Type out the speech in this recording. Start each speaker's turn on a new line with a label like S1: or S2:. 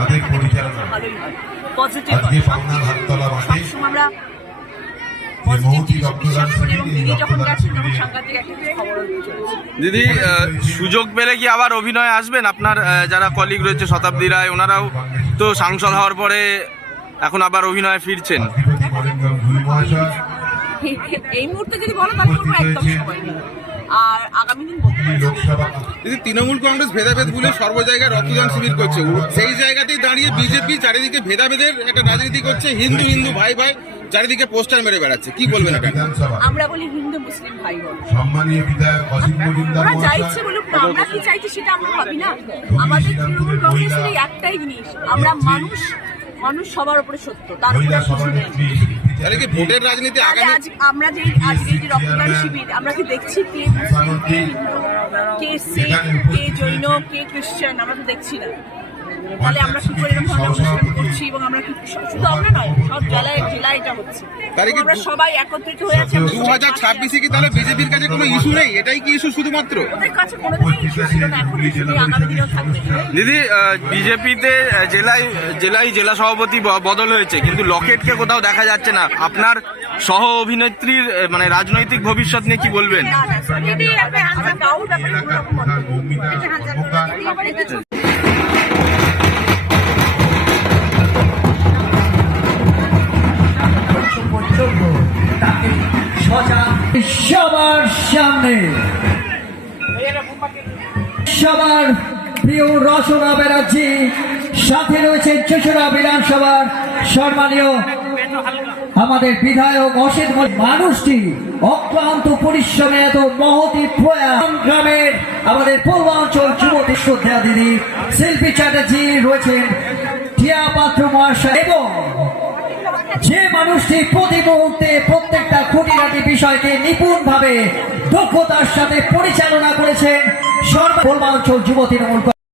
S1: তাদের পরিচালনা। আজকে পাবনার হাততলা মাঠে
S2: দিদি যখন
S1: রক্তদান
S2: গেছেন তখন
S1: শিবিরে
S2: সাংঘাতিক একটা খবর চলেছে।
S3: দিদি আহ, সুযোগ পেলে কি আবার অভিনয় আসবেন? আপনার যারা কলিগ রয়েছে শতাব্দী রায় ওনারাও তো সাংসদ হওয়ার পরে এখন আবার অভিনয় ফিরছেন।
S2: এই মুহূর্তে যদি বলো তাহলে একদম সময় নেই। আর আগামী দিন বলতে
S4: যদি তৃণমূল কংগ্রেস ভেদাভেদ ভুলে সর্ব জায়গায় রক্তদান শিবির করছে। সেই জায়গাতেই দাঁড়িয়ে বিজেপি চারিদিকে ভেদাভেদের একটা রাজনীতি করছে। হিন্দু হিন্দু ভাই ভাই চারিদিকে পোস্টার মেরে বেড়াচ্ছে। কি বলবেন
S2: আমরা বলি হিন্দু মুসলিম ভাই
S1: সম্মানীয় বিধায়ক অসিত মজুমদার
S2: ওরা যা
S1: মহাশয়
S2: বলুক না আমরা কি চাইছি সেটা আমরা ভাবি না। আমাদের তৃণমূল কংগ্রেসের একটাই জিনিস আমরা মানুষ মানুষ সবার উপরে সত্য তার উপরে
S4: তাহলে কি ভোটের রাজনীতি আগামী
S2: আজ আমরা যে আজকে যে রক্তদান শিবির আমরা কি দেখছি কে মুসলিম কে হিন্দু কে শিখ কে জৈন কে খ্রিস্টান? আমরা তো দেখছি না। তাহলে আমরা কি করে এরকম অনুষ্ঠান করছি এবং আমরা শুধু আমরা নয় সব জেলায় জেলায় এটা হচ্ছে। আমরা সবাই একত্রিত হয়ে আছি।
S4: দু হাজার ছাব্বিশে কি তাহলে বিজেপির কাছে কোনো ইস্যু নেই? এটাই কি ইস্যু শুধুমাত্র?
S2: ওদের কাছে কোনোদিনই ইস্যু ছিল না এখন ইস্যু আগামী দিনেও থাকবে।
S3: দিদি বিজেপিতে জেলায় জেলায় জেলা সভাপতি বদল হয়েছে কিন্তু লকেটকে কোথাও দেখা যাচ্ছে না। আপনার সহ অভিনেত্রীর মানে রাজনৈতিক ভবিষ্যৎ নিয়ে কি বলবেন?
S5: সবার সামনে। সবার প্রিয় রচনা ব্যানার্জি, সাথে রয়েছে চুচুড়া বিধানসভার সম্মানীয় আমাদের বিধায়ক অসিত মানুষটি অক্লান্ত পরিশ্রমে এত মহতি প্রয়াস। গ্রামের আমাদের পূর্বাঞ্চল যুবতী শ্রদ্ধা দিদি শিল্পী চ্যাটার্জি রয়েছেন টিয়া পাত্র মহাশয় এবং যে মানুষটি প্রতি মুহূর্তে খুঁটিনাটি বিষয়কে নিপুণভাবে দক্ষতার সাথে পরিচালনা করেছেন সর্ব পূর্বাঞ্চল যুব তৃণমূল